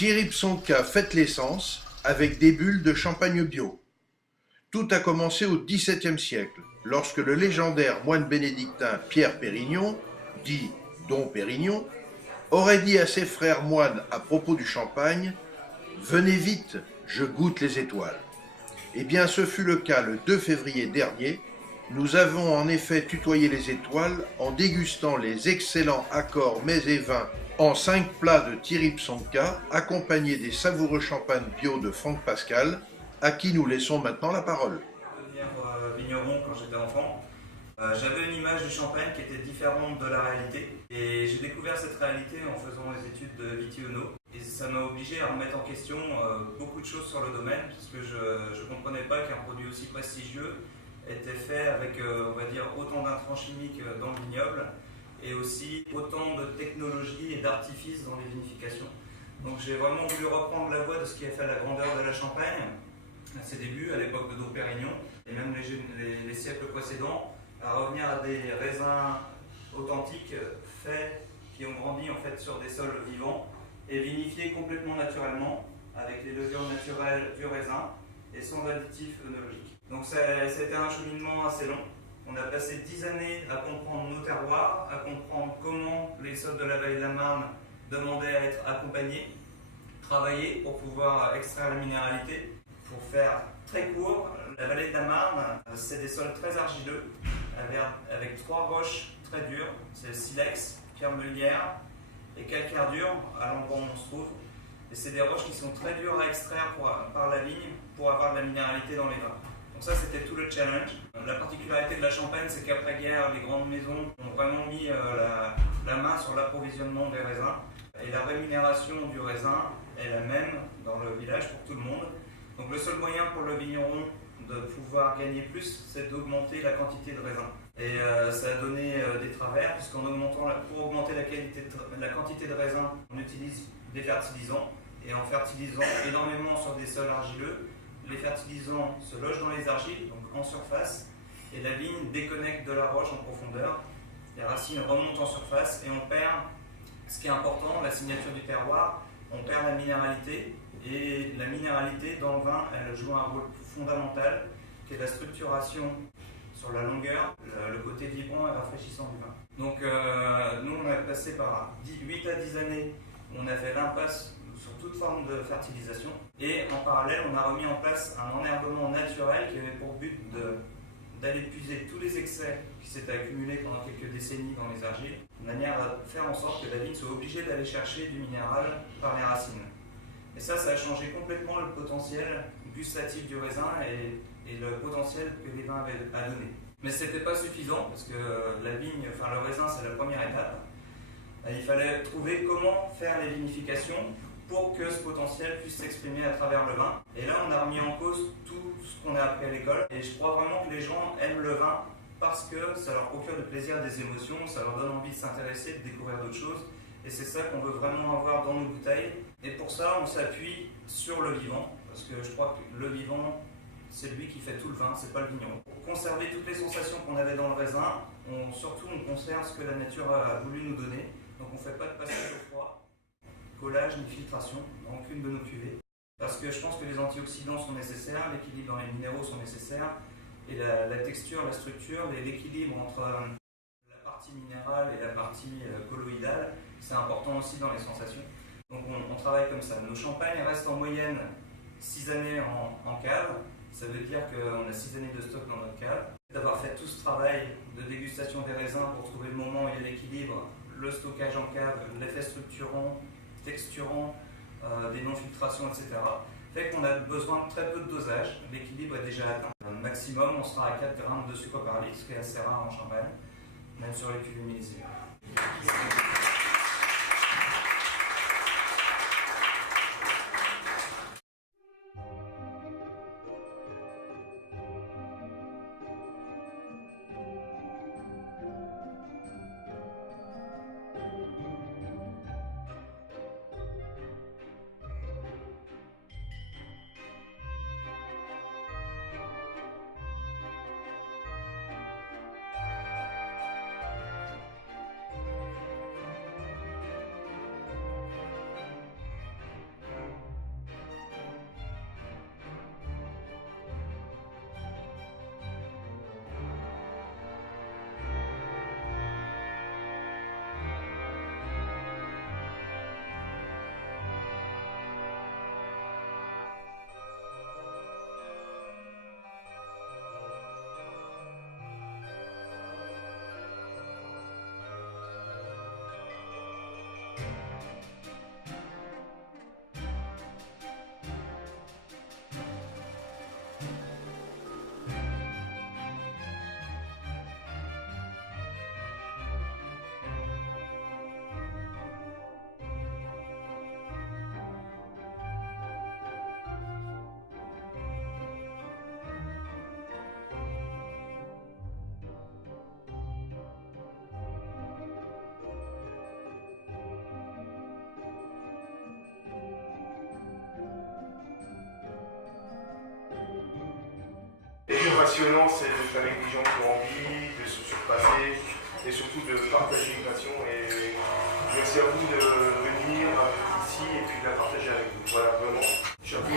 Thierry Psonka fête l'essence avec des bulles de champagne bio. Tout a commencé au XVIIe siècle, lorsque le légendaire moine bénédictin Pierre Pérignon, dit Dom Pérignon, aurait dit à ses frères moines à propos du champagne « Venez vite, je goûte les étoiles ». Eh bien, ce fut le cas le 2 février dernier. Nous avons en effet tutoyé les étoiles en dégustant les excellents accords mets et vins en 5 plats de Thierry Psonka, accompagnés des savoureux champagnes bio de Franck Pascal, à qui nous laissons maintenant la parole. Devenir vigneron quand j'étais enfant, j'avais une image du champagne qui était différente de la réalité. Et j'ai découvert cette réalité en faisant les études de Vitiono. Et ça m'a obligé à remettre en question beaucoup de choses sur le domaine, parce que je ne comprenais pas qu'un produit aussi prestigieux était fait avec, on va dire, autant d'intrants chimiques dans le vignoble et aussi autant de technologie et d'artifices dans les vinifications. Donc j'ai vraiment voulu reprendre la voie de ce qui a fait la grandeur de la Champagne à ses débuts, à l'époque de Dom Pérignon, et même les siècles précédents, à revenir à des raisins authentiques, faits, qui ont grandi en fait sur des sols vivants, et vinifiés complètement naturellement, avec les levures naturelles du raisin, et sans additifs œnologiques. Donc c'était un cheminement assez long. On a passé 10 années à comprendre nos terroirs, à comprendre comment les sols de la vallée de la Marne demandaient à être accompagnés, travailler pour pouvoir extraire la minéralité. Pour faire très court, la vallée de la Marne, c'est des sols très argileux, avec 3 roches très dures, c'est le silex, pierre meulière et calcaire dur à l'endroit où on se trouve. Et c'est des roches qui sont très dures à extraire par la vigne pour avoir de la minéralité dans les vins. Donc ça, c'était tout le challenge. La particularité de la Champagne, c'est qu'après-guerre, les grandes maisons ont vraiment mis la main sur l'approvisionnement des raisins. Et la rémunération du raisin est la même dans le village pour tout le monde. Donc le seul moyen pour le vigneron de pouvoir gagner plus, c'est d'augmenter la quantité de raisin. Et ça a donné des travers, puisqu'en augmentant pour augmenter la quantité de raisin, on utilise des fertilisants. Et en fertilisant énormément sur des sols argileux, les fertilisants se logent dans les argiles, donc en surface, et la vigne déconnecte de la roche en profondeur. Les racines remontent en surface et on perd, ce qui est important, la signature du terroir, on perd la minéralité. Et la minéralité dans le vin, elle joue un rôle fondamental, qui est la structuration sur la longueur, le côté vibrant et rafraîchissant du vin. Donc nous, on a passé par 8 à 10 années, on a fait l'impasse sur toute forme de fertilisation. Et en parallèle, on a remis en place un enherbement naturel qui avait pour but d'aller puiser tous les excès qui s'étaient accumulés pendant quelques décennies dans les argiles, de manière à faire en sorte que la vigne soit obligée d'aller chercher du minéral par les racines. Et ça a changé complètement le potentiel gustatif du raisin et le potentiel que les vins avaient à donner. Mais ce n'était pas suffisant, parce que le raisin, c'est la première étape. Il fallait trouver comment faire les vinifications pour que ce potentiel puisse s'exprimer à travers le vin. Et là, on a remis en cause tout ce qu'on a appris à l'école. Et je crois vraiment que les gens aiment le vin parce que ça leur procure du plaisir, des émotions, ça leur donne envie de s'intéresser, de découvrir d'autres choses. Et c'est ça qu'on veut vraiment avoir dans nos bouteilles. Et pour ça, on s'appuie sur le vivant, parce que je crois que le vivant, c'est lui qui fait tout le vin, c'est pas le vigneron. Pour conserver toutes les sensations qu'on avait dans le raisin, on conserve ce que la nature a voulu nous donner. Donc on ne fait pas de passage au froid, collage ni filtration dans aucune de nos cuvées. Parce que je pense que les antioxydants sont nécessaires, l'équilibre dans les minéraux sont nécessaires, et la texture, la structure, l'équilibre entre la partie minérale et la partie colloïdale, c'est important aussi dans les sensations. Donc on travaille comme ça. Nos champagnes restent en moyenne 6 années en cave. Ça veut dire qu'on a 6 années de stock dans notre cave. D'avoir fait tout ce travail de dégustation des raisins pour trouver le moment et l'équilibre, le stockage en cave, l'effet structurant, texturant, des non-filtrations, etc., fait qu'on a besoin de très peu de dosage. L'équilibre est déjà atteint. Maximum, on sera à 4 grammes de sucre par litre, ce qui est assez rare en Champagne, même sur les cuvées millésimes. plus passionnant, c'est d'être avec des gens qui ont envie de se surpasser et surtout de partager une passion. Et merci à vous de venir ici et puis de la partager avec nous. Voilà, vraiment. Je suis un peu